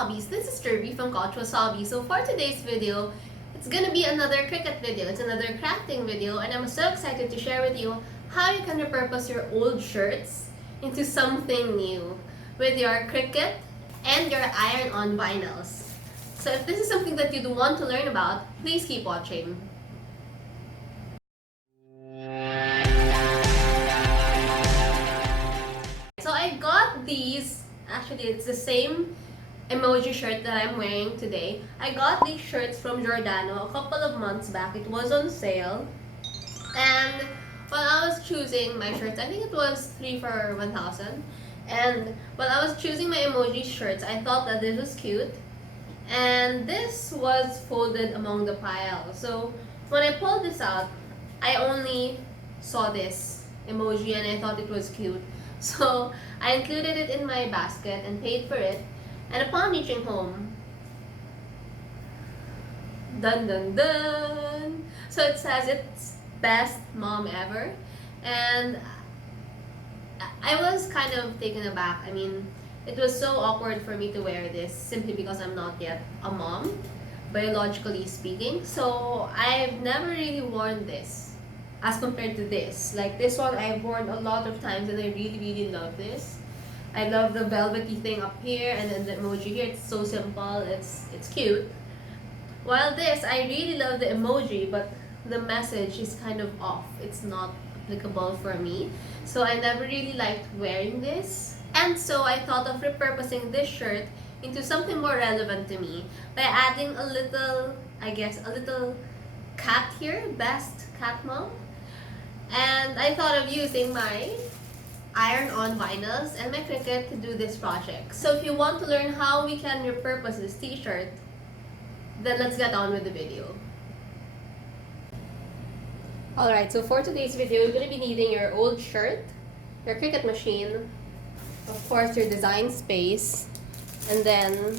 couchwasabis. This is Jirbie from Couchwasabi. So for today's video, it's gonna be another Cricut video. It's another crafting video, and I'm so excited to share with you how you can repurpose your old shirts into something new with your Cricut and your Iron On vinyls. So if this is something that you do want to learn about, please keep watching. So I got these, actually it's the same emoji shirt that I'm wearing today. I got these shirts from Giordano a couple of months back. It was on sale. And while I was choosing my shirts, I think it was 3 for 1,000. And while I was choosing my emoji shirts, I thought that this was cute. And this was folded among the pile. So when I pulled this out, I only saw this emoji and I thought it was cute. So I included it in my basket and paid for it. And upon reaching home, dun dun dun! So it says it's best mom ever. And I was kind of taken aback. I mean, it was so awkward for me to wear this simply because I'm not yet a mom, biologically speaking. So I've never really worn this as compared to this. Like this one I've worn a lot of times and I really love this. I love the velvety thing up here and then the emoji here. It's so simple, it's cute. While this, I really love the emoji, but the message is kind of off. It's not applicable for me. So I never really liked wearing this. And so I thought of repurposing this shirt into something more relevant to me by adding a little, I guess, a little cat here, best cat mom. And I thought of using my Iron On vinyls and my Cricut to do this project. So if you want to learn how we can repurpose this t-shirt, then let's get on with the video. Alright, so for today's video, you're going to be needing your old shirt, your Cricut machine, of course your design space, and then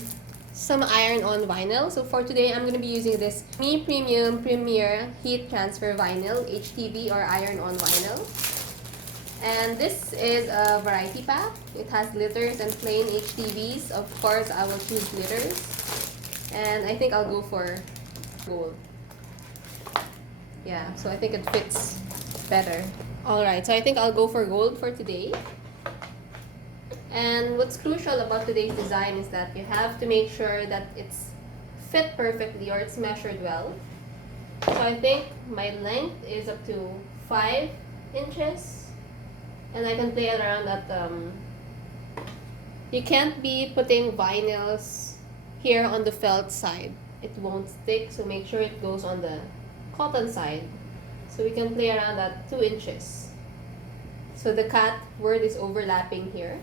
some Iron On vinyl. So for today, I'm going to be using this Mi Premium Premier Heat Transfer Vinyl, HTV or Iron On vinyl. And this is a variety pack. It has glitters and plain HTVs. Of course, I will choose glitters. And I think I'll go for gold. Yeah, so I think it fits better. Alright, so I think I'll go for gold for today. And what's crucial about today's design is that you have to make sure that it's fit perfectly or it's measured well. So I think my length is up to 5 inches. And I can play around at, you can't be putting vinyls here on the felt side. It won't stick, so make sure it goes on the cotton side. So we can play around at 2 inches. So the cat word is overlapping here,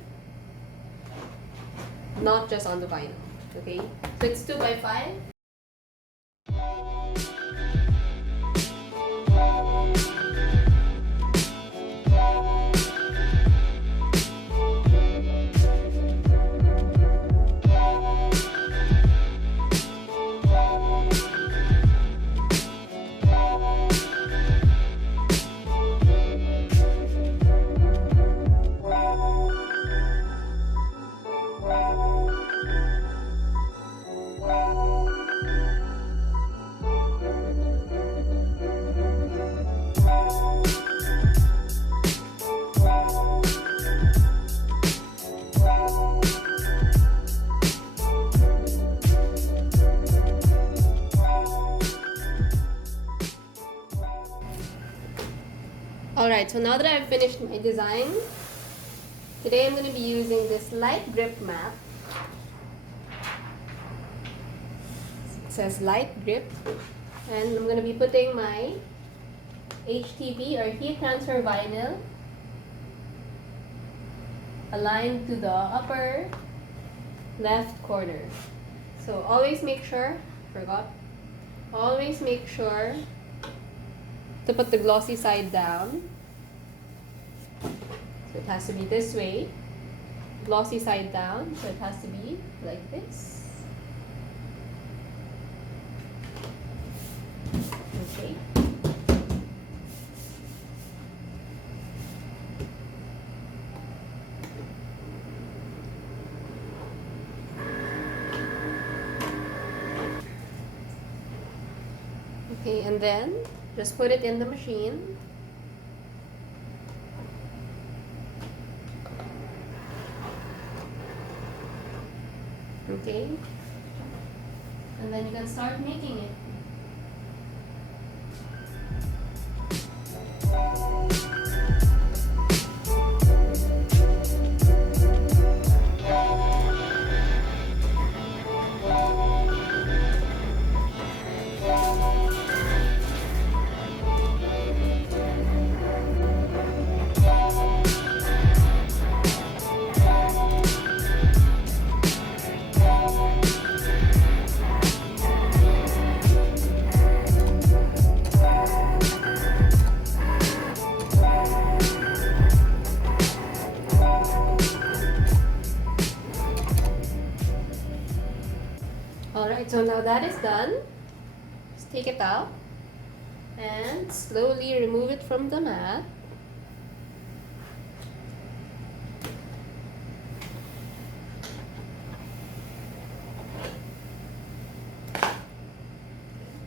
not just on the vinyl, okay? So it's 2 by 5. Alright, so now that I've finished my design, today I'm going to be using this light grip mat. It says light grip. And I'm going to be putting my HTV or heat transfer vinyl aligned to the upper left corner. So always make sure, always make sure to put the glossy side down. So it has to be this way, glossy side down, so it has to be like this. Okay. Okay, and then just put it in the machine. Okay, and then you can start making it. Alright, so now that is done, just take it out and slowly remove it from the mat.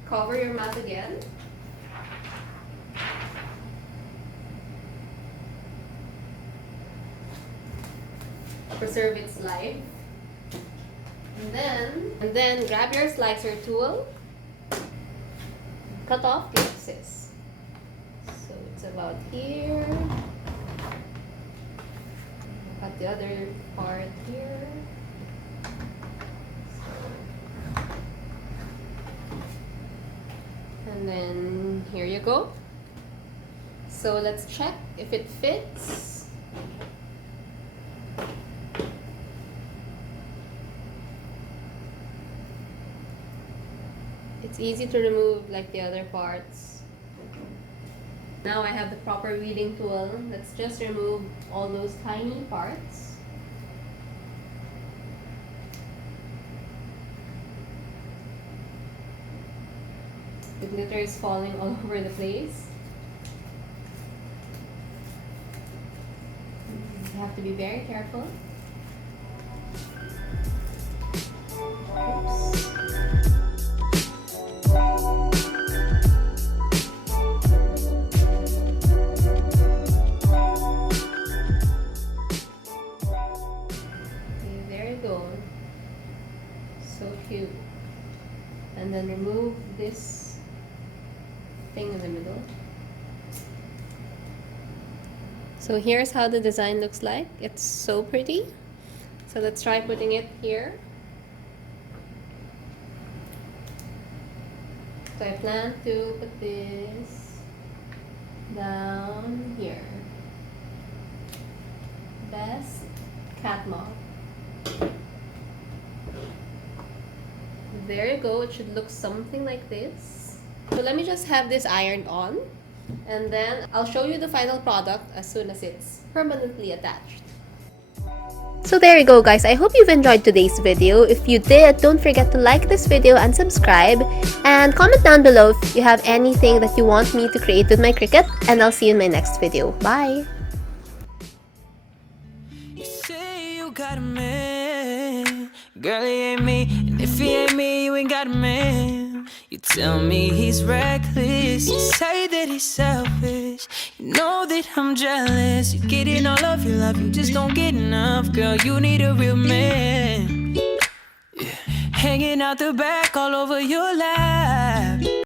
Cover your mat again. Preserve its life. And then grab your slicer tool, cut off the excess. So it's about here. Cut the other part here. And then here you go. So let's check if it fits. It's easy to remove like the other parts. Now I have the proper weeding tool. Let's just remove all those tiny parts. The glitter is falling all over the place. You have to be very careful. Oops. So cute. And then remove this thing in the middle. So here's how the design looks like. It's so pretty. So let's try putting it here. So I plan to put this down here. Best cat moth. There you go. It should look something like this. So let me just have this ironed on, and then I'll show you the final product as soon as it's permanently attached. So there you go, guys. I hope you've enjoyed today's video. If you did, don't forget to like this video and subscribe, and comment down below if you have anything that you want me to create with my Cricut, and I'll see you in my next video. Bye! You say you got a man, girl, he ain't me, and if he ain't me, you ain't got a man. You tell me he's reckless, you say that he's selfish, you know that I'm jealous. You're getting all of your love, you just don't get enough. Girl, you need a real man, yeah. Hanging out the back all over your life.